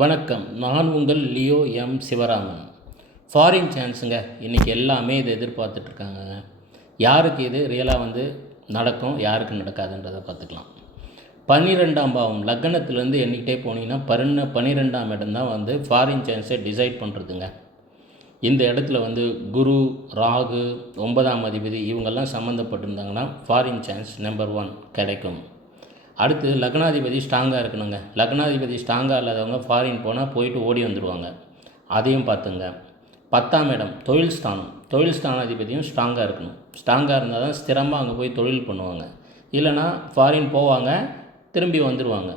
வணக்கம். நான் உங்கள் லியோ எம். சிவராமன். ஃபாரின் சான்ஸுங்க இன்றைக்கி எல்லாமே இதை எதிர்பார்த்துட்ருக்காங்க யாருக்கு இது ரியலாக வந்து நடக்கும் யாருக்கு நடக்காதுன்றதை பார்த்துக்கலாம். பன்னிரெண்டாம் பாவம். லக்னத்துலேருந்து எண்ணிக்கிட்டே போனீங்கன்னா பன்ன பன்னிரெண்டாம் இடம் தான் வந்து ஃபாரின் சான்ஸை டிசைட் பண்ணுறதுங்க இந்த இடத்துல வந்து குரு ராகு ஒன்பதாம் அதிபதி இவங்கெல்லாம் சம்மந்தப்பட்டிருந்தாங்கன்னா ஃபாரின் சான்ஸ் நம்பர் ஒன் கிடைக்கும். அடுத்து லக்னாதிபதி ஸ்ட்ராங்காக இருக்கணுங்க. லக்னாதிபதி ஸ்ட்ராங்காக இல்லாதவங்க ஃபாரின் போனால் போயிட்டு ஓடி வந்துடுவாங்க அதையும் பார்த்துங்க. பத்தாம் இடம் தொழில் ஸ்தானம். தொழில் ஸ்தானாதிபதியும் ஸ்ட்ராங்காக இருக்கணும். ஸ்ட்ராங்காக இருந்தால் தான் ஸ்திரமாக அங்கே போய் தொழில் பண்ணுவாங்க. இல்லைனா ஃபாரின் போவாங்க திரும்பி வந்துடுவாங்க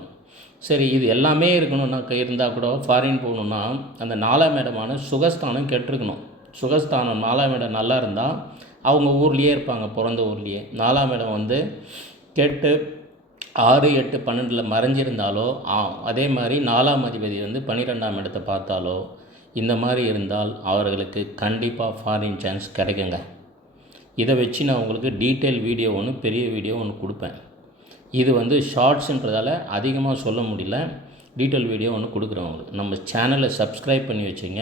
சரி இது எல்லாமே இருக்கணும்னா இருந்தால் கூட ஃபாரின் போகணுன்னா அந்த நாலாம் இடமான சுகஸ்தானம் கெட்டிருக்கணும். சுகஸ்தானம் நாலாம் இடம் நல்லா இருந்தால் அவங்க ஊர்லேயே இருப்பாங்க பிறந்த ஊர்லேயே. நாலாம் இடம் வந்து கெட்டு ஆறு எட்டு பன்னெண்டில் மறைஞ்சிருந்தாலோ ஆ அதே மாதிரி நாலாம் அதிபதி வந்து பன்னிரெண்டாம் இடத்தை பார்த்தாலோ இந்த மாதிரி இருந்தால் அவர்களுக்கு கண்டிப்பாக ஃபாரின் சான்ஸ் கிடைக்குங்க. இதை வச்சு நான் உங்களுக்கு டீட்டெயில் வீடியோ ஒன்று பெரிய வீடியோ ஒன்று கொடுப்பேன். இது வந்து ஷார்ட்ஸுன்றதால அதிகமாக சொல்ல முடியல. டீட்டெயில் வீடியோ ஒன்று கொடுக்குறேன் உங்களுக்கு. நம்ம சேனலை சப்ஸ்கிரைப் பண்ணி வச்சுங்க.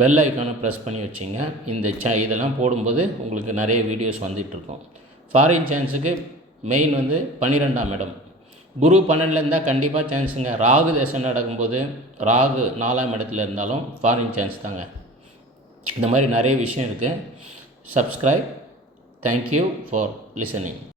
பெல் ஐக்கானை ப்ரெஸ் பண்ணி வச்சுங்க. இந்த சே இதெல்லாம் போடும்போது உங்களுக்கு நிறைய வீடியோஸ் வந்துகிட்ருக்கோம் ஃபாரின் சான்ஸுக்கு மெயின் வந்து பன்னிரெண்டாம் இடம். குரு பன்னெண்டில் இருந்தால் கண்டிப்பாக சான்ஸுங்க ராகு தசை நடக்கும்போது ராகு நாலாம் இடத்துல இருந்தாலும் ஃபாரின் சான்ஸ் தாங்க. இந்த மாதிரி நிறைய விஷயம் இருக்குது சப்ஸ்கிரைப் தேங்க்யூ ஃபார் லிசனிங்